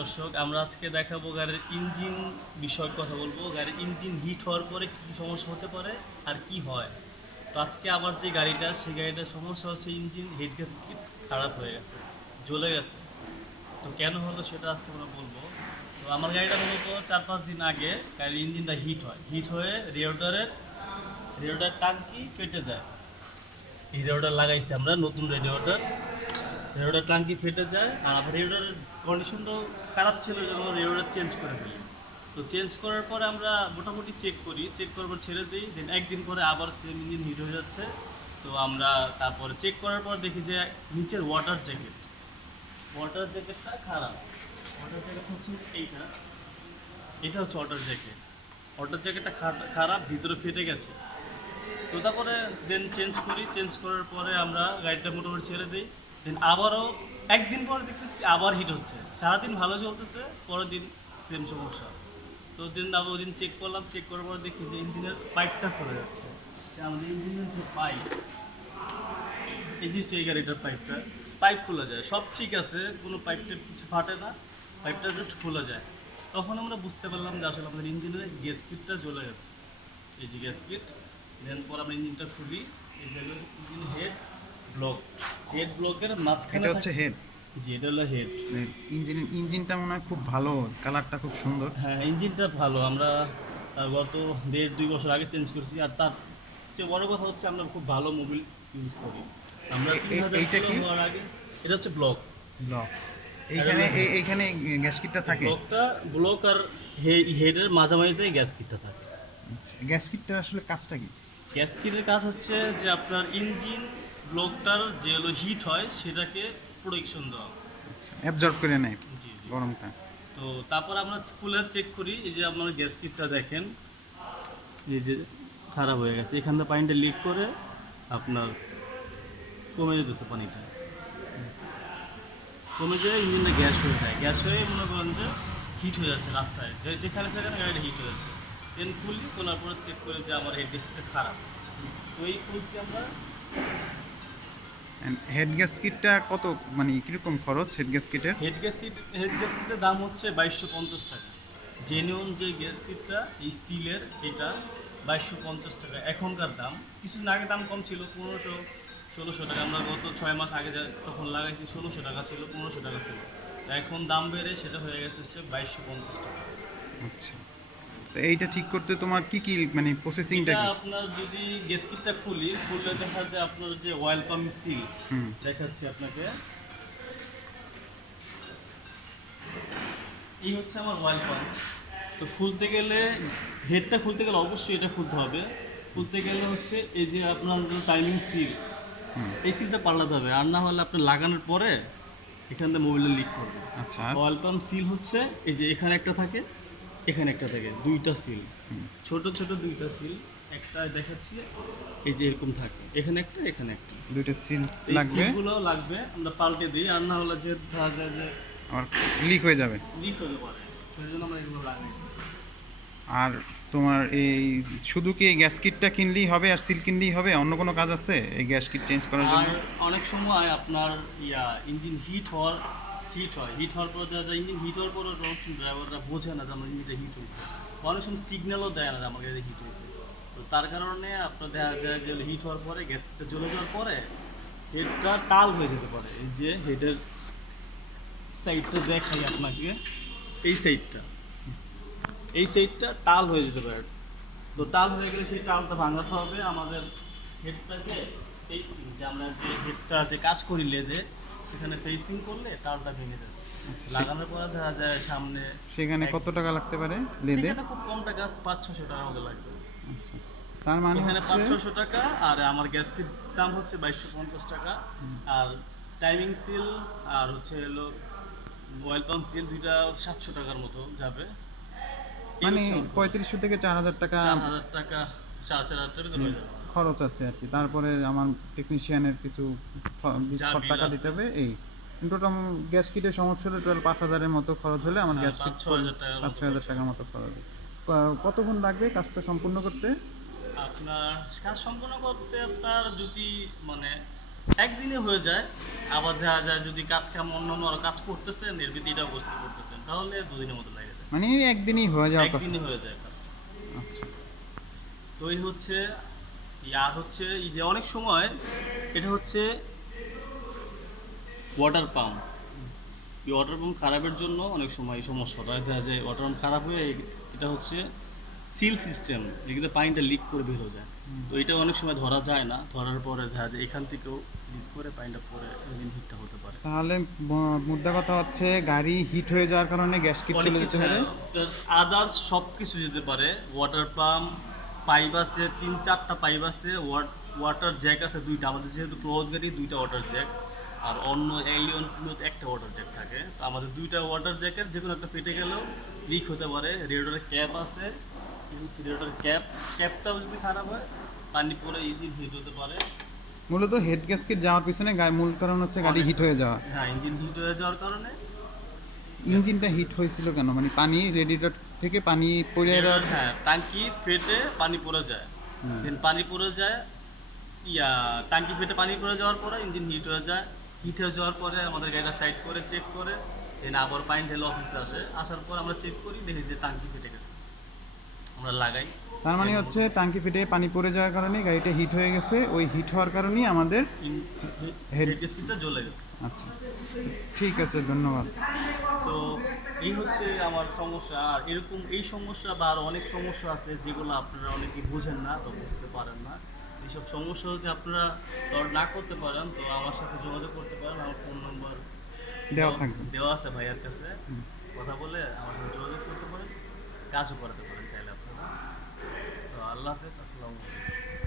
দর্শক, আমরা আজকে দেখাবো গাড়ির ইঞ্জিন বিষয়ক কথা বলবো। গাড়ির ইঞ্জিন হিট হওয়ার পরে কী কী সমস্যা হতে পারে আর কি হয়। তো আজকে আমার যে গাড়িটা, সেই গাড়িটার সমস্যা হচ্ছে ইঞ্জিন হেড গ্যাসকেট খারাপ হয়ে গেছে, জ্বলে গেছে। তো কেন হলো সেটা আজকে আমরা বলবো। তো আমার গাড়িটা মূলত 4-5 দিন আগে গাড়ির ইঞ্জিনটা হিট হয়ে রেডিওটার টাঙ্কি ফেটে যায়। এই রেডিওটার লাগাইছি আমরা নতুন রেডিওটার টাঙ্কি ফেটে যায়। আর আবার রেডিওটারের কন্ডিশনটাও খারাপ ছিল, যখন রেডিওটার চেঞ্জ করে ফেলি। তো চেঞ্জ করার পরে আমরা মোটামুটি চেক করার পর ছেড়ে দিই। দেন একদিন পরে আবার সেম ইঞ্জিন হিট হয়ে যাচ্ছে। তো আমরা তারপরে চেক করার পর দেখি যে নিচের ওয়াটার জ্যাকেটটা খারাপ। ওয়াটার জ্যাকেট হচ্ছে এটা হচ্ছে ওয়াটার জ্যাকেটটা খারাপ, ভিতরে ফেটে গেছে। তো তারপরে দেন চেঞ্জ করার পরে আমরা গাড়িটা মোটামুটি ছেড়ে দিই। দেন আবারও একদিন পরে দেখতেছি আবার হিট হচ্ছে, সারাদিন ভালো চলতেছে, পরের দিন সেম সমস্যা। তো দেন আবার ওই দিন চেক করার পর দেখি যে ইঞ্জিনের পাইপটা খুলে যাচ্ছে। আমাদের ইঞ্জিনের যে এই যে এই গাড়িটার পাইপ খোলা যায়, সব ঠিক আছে, কোনো পাইপটা কিছু ফাটে না, পাইপটা জাস্ট খোলা যায়। তখন আমরা বুঝতে পারলাম যে আসলে আমাদের ইঞ্জিনের গ্যাসকিটটা জ্বলে গেছে। এই যে গ্যাসকিট। দেন পর আমরা ইঞ্জিনটা খুলি। এই যে ইঞ্জিন হেড ব্লকের মাঝখানে এটা হচ্ছে হেড। জি, এটা হলো হেড। ইঞ্জিনটা মনে হয় খুব ভালো, কালারটা খুব সুন্দর। হ্যাঁ, ইঞ্জিনটা ভালো। আমরা গত 1.5-2 বছর আগে চেঞ্জ করছি। আর তার চেয়ে বড় কথা হচ্ছে আমরা খুব ভালো মোবিল ইউজ করি। আমরা 3000 এইটা কিলো কি হওয়ার আগে এটা হচ্ছে ব্লক। ব্লক? এইখানে গ্যাসকিটটা থাকে। ব্লক আর হেডের মাঝামাঝিতে গ্যাস কিটটা থাকে। গ্যাসকিটটা আসলে কাজটা কি? গ্যাস কিটের কাজ হচ্ছে যে আপনার ইঞ্জিন ব্লকটার যে হলো হিট হয় সেটাকে প্রোটেকশন দেওয়া। অ্যাবজর্ব করে নেয় জি জি। গরমটা। তো তারপর আমরা খুলে চেক করি। এই যে আপনার গ্যাস কিটটা দেখেন, এই যে খারাপ হয়ে গেছে, এখান থেকে পানিটা লিক করে আপনার কমে যেতেছে, পানিটা কমে যায়, ইঞ্জিনটা গ্যাস হয়ে মনে করেন যে হিট হয়ে যাচ্ছে রাস্তায়, যেখানে সেখানে গাড়িটা হিট হয়ে যাচ্ছে। দেন খোলার পরে চেক করি যে আমার হেড গ্যাসটা খারাপ। তো এই খুলছি আমরা। হেড গ্যাসকিটটা কত, মানে কিরকম খরচ হেড গ্যাসকিটের? হেড গ্যাসকিটের দাম হচ্ছে 2250 টাকা। জেনুইন যে গ্যাসকিটটা এই স্টিলের, এটা 2250 টাকা এখনকার দাম। কিছুদিন আগে দাম কম ছিল, 1500-1600 টাকা। আমরা গত 6 মাস আগে তখন লাগাইছি 1600 টাকা ছিল, 1500 টাকা ছিল। তো এখন দাম বেড়ে সেটা হয়ে গেছে হচ্ছে 2250 টাকা। আচ্ছা, তো এইটা ঠিক করতে তোমার কি কি, মানে প্রসেসিংটা এটা কি? আপনার যদি গ্যাসকিটটা খুললে দেখা যায় আপনার যে অয়েল পাম্প সিল হুম। দেখাচ্ছি আপনাকে। এই হচ্ছে আমার অয়েল পাম্প। তো হেডটা খুলতে গেলে অবশ্যই এটা খুলতে হবে। খুলতে গেলে হচ্ছে এই যে আপনার টাইমিং সিল, এই সিলটা পাল্টাতে হবে, আর না হলে আপনার লাগানোর পরে এখান থেকে মোবিলটা লিক করবে। আচ্ছা। অয়েল পাম্প সিল হচ্ছে এই যে এখানে একটা থাকে, এখানে একটা থাকে, দুইটা সিল, ছোট ছোট দুইটা সিল। একটা দেখাচ্ছি, এই যে এরকম থাকে, এখানে একটা। দুইটা সিল এই লাগবে, সিলগুলো লাগবে, আমরা পাল্টে দিই। আর না হলে যে দেখা যায় যে আর লিক হয়ে যাবে। লিক হতে পারে, সেই জন্য আমরা এগুলো লাগাই। আর তোমার এই শুধু কি এই গ্যাসকিটটা কিনলেই হবে আর সিল কিনলেই হবে, অন্য কোনো কাজ আছে এই গ্যাসকিট চেঞ্জ করার আর জন্য? অনেক সময় আপনার ইঞ্জিন হিট হওয়ার পর দেখা যায়, ইঞ্জিন হিট হওয়ার পর ড্রাইভাররা বোঝে না যে আমার ইঞ্জিনটা হিট হয়েছে। অনেক সময় সিগন্যালও দেয় না যে আমার গাড়িতে হিট হয়েছে। তো তার কারণে আপনার দেখা যায় যে হিট হওয়ার পরে গ্যাসটা জ্বলে যাওয়ার পরে হেডটা টাল হয়ে যেতে পারে। এই যে হেডের সাইডটা দেখাই আপনাকে, এই সাইডটা টাল হয়ে যেতে পারে। তো টাল হয়ে গেলে সেই টালটা ভাঙাতে হবে আমাদের। হেডটাকে ফেসিং, যে আমরা যে হেডটা যে কাজ করি লেদে, সেখানে ফেসিং করলে টালটা ভেঙে যাবে। লাগানোর পরে দেখা যায় সামনে সেখানে কত টাকা লাগতে পারে লেদে? সেখানে খুব কম টাকা, 500-600 টাকার মতো লাগবে। আচ্ছা, তার মানে এখানে হচ্ছে 500-600 টাকা। আর আমার গ্যাস ফির দাম হচ্ছে 2250 টাকা। আর টাইমিং সিল আর হচ্ছে হলো অয়েল পাম্প সিল, দুইটা 700 টাকার মতো যাবে। মানে 3500 থেকে 4000 টাকা 4000 টাকা, 4,000 টাকা হয়ে যাবে। খরচ আছে আর কি। তারপরে আমার টেকনিশিয়ানের কিছু যা বিল টাকা আছে। দিতে হবে। এই টোটাল গ্যাস কিটের সমস্যা হলে টোটাল 5000-এর মতো খরচ হলে আমার গ্যাস কিট 5-6 হাজার টাকার মতো 5-6 হাজার টাকার মতো খরচ হবে। কতক্ষণ লাগবে কাজটা সম্পূর্ণ করতে? আপনার কাজ সম্পন্ন করতে আপনার যদি মানে একদিনে হয়ে যায়। আবার দেখা যায় যদি কাজ কাম অন্যান্য আরো কাজ করতেছেন এর ভিতরে এটাও বুঝতে করতেছেন তাহলে 2 দিনের মতো লাগে যায়। মানে একদিনই হয়ে যাওয়ার কথা। একদিনে হয়ে যায় কাজটা। আচ্ছা। তো এই হচ্ছে আর হচ্ছে এই যে অনেক সময় এটা হচ্ছে ওয়াটার পাম্প। এই ওয়াটার পাম্প খারাপের জন্য অনেক সময় এই সমস্যাটা দেখা যায় ওয়াটার পাম্প খারাপ হয়ে এটা হচ্ছে সিল সিস্টেম এগুলো পানিটা লিক করে বের হয়ে যায়। তো এটা অনেক সময় ধরা যায় না, ধরার পরে দেখা যায় এখান থেকেও লিক করে পানিটা পরে ইঞ্জিন হিটটা হতে পারে। তাহলে মুদ্রা কথা হচ্ছে গাড়ি হিট হয়ে যাওয়ার কারণে গ্যাসকিট অনেক চলে যেতে কিছু পারে। আদার্স সব কিছু যেতে পারে। ওয়াটার পাম্প, পাইপ আছে 3-4টা পাইপ আছে, ওয়াটার জ্যাক আছে 2টা। আমাদের যেহেতু ক্লোজ গাড়ি 2টা ওয়াটার জ্যাক, আর অন্য এলিয়ন প্রিমিওতে একটা ওয়াটার জ্যাক থাকে। তো আমাদের 2টা ওয়াটার জ্যাকের যে কোনো একটা ফেটে গেলেও লিক হতে পারে। রেডিয়েটরের ক্যাপ আছে, রেডিয়েটরের ক্যাপটাও যদি খারাপ হয় পানি পরে ইঞ্জিন হিট হতে পারে। মূলত হেড গ্যাসকিট যাওয়ার পিছনে মূল কারণ হচ্ছে গাড়ি হিট হয়ে যাওয়া। হ্যাঁ, ইঞ্জিন হিট হয়ে যাওয়ার কারণে ইঞ্জিনটা হিট হয়েছিল কেন, মানে পানি রেডিয়েটর থেকে পানি পড়ে যাওয়ার। হ্যাঁ, টাঙ্কি ফেটে পানি পড়ে যায়। হুম। দেন পানি পড়ে যায়, টাঙ্কি ফেটে পানি পড়ে যাওয়ার পরে ইঞ্জিন হিট হয়ে যায়। হিট হয়ে যাওয়ার পরে আমাদের গাড়িটা সাইড করে চেক করে দেন আবার পানি ঢেলে অফিসে আসে। আসার পর আমরা চেক করি, দেখি যে টাঙ্কি ফেটে গেছে, আমরা লাগাই। তার মানে হচ্ছে টাঙ্কি ফেটে পানি পড়ে যাওয়ার কারণে গাড়িটা হিট হয়ে গেছে, ওই হিট হওয়ার কারণেই আমাদের হেড হেড। গ্যাসকেটটা জ্বলে গেছে। আচ্ছা, ঠিক আছে, ধন্যবাদ। তো এই হচ্ছে আমার সমস্যা। আর এরকম এই সমস্যা বা আরও অনেক সমস্যা আছে যেগুলো আপনারা অনেকেই বুঝেন না বা বুঝতে পারেন না। এইসব সমস্যা যদি আপনারা সলভ না করতে পারেন তো আমার সাথে যোগাযোগ করতে পারেন। আমার ফোন নাম্বার দেওয়া থাকবে। দেওয়া আছে ভাইয়ার কাছে। কথা বলে আমার সাথে যোগাযোগ করতে পারেন, কাজও করাতে পারেন চাইলে আপনারা। তো আল্লাহ হাফেজ, আসসালামু আলাইকুম।